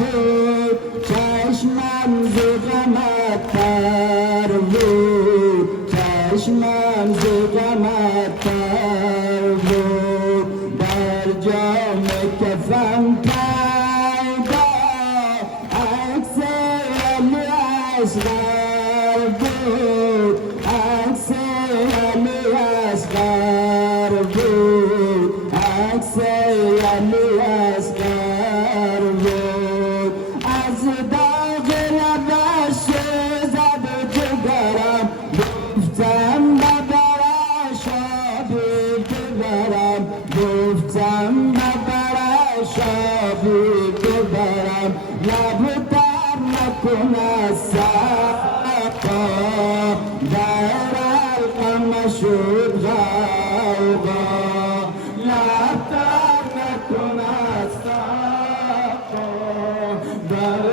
بود چشمم ز غمت تر بود چشمم ز غمت تر بود در جام کفم پیدا عکس علی اصغر بود عکس علی اصغر بود عکس علی اصغر بود از داغ لبش زد جگرم گفتم ببرش آبی ببرم گفتم ببرش آبی ببرم لب در نکن از سقا در القم شد غوغا لب در نکن از سقا در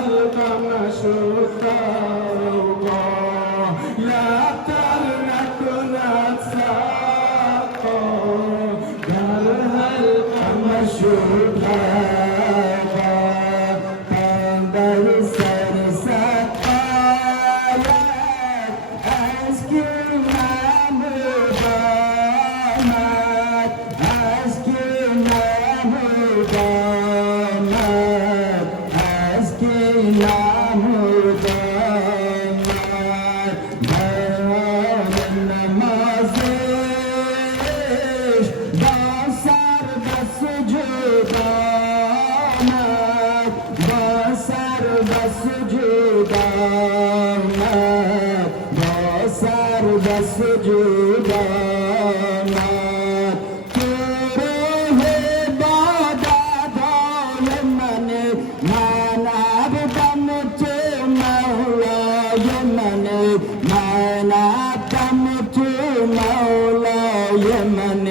القم شد غوغا لب در نکن از سقا در القم شد غوغا در سر سقایت از گل محمود آمد از گل محمود آمد از گل محمود آمد در حال نمازش با سر به سجود آمد با سر به سجود آمد با سر به سجود آمد تو روح عبادتهای من عبدم تو مولای من عبدم تو مولای من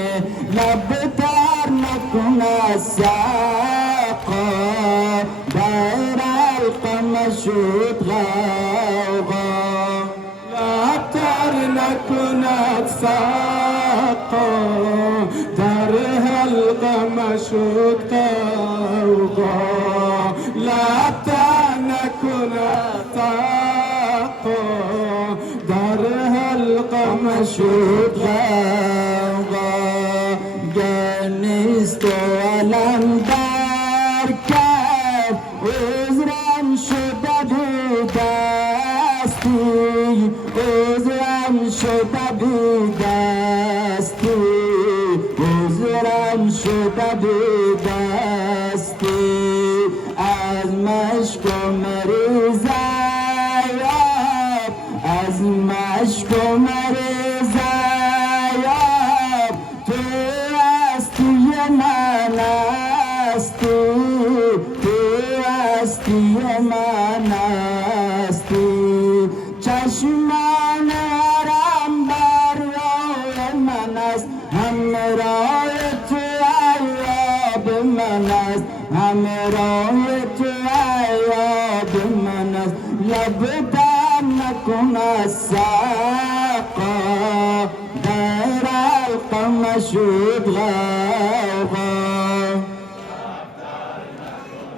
لب تر نکن از سقا در القم شد غوغا لب تر نکن از سقا در القم شد غوغا لب تر نکن از سقا در القم شد غوغا گر نیست و علم در کف عذرم شده بودستی عذرم شده بودستی عذرم شده بودستی از مشک و مریضایاب از مشک و مریضایاب تو هستی من هستی تو هستی من هستی چشمان حرم بر راه من است همراه تو ایاب من است همراه تو ایاب من است لب در نکن از سقا در القم شد غوغا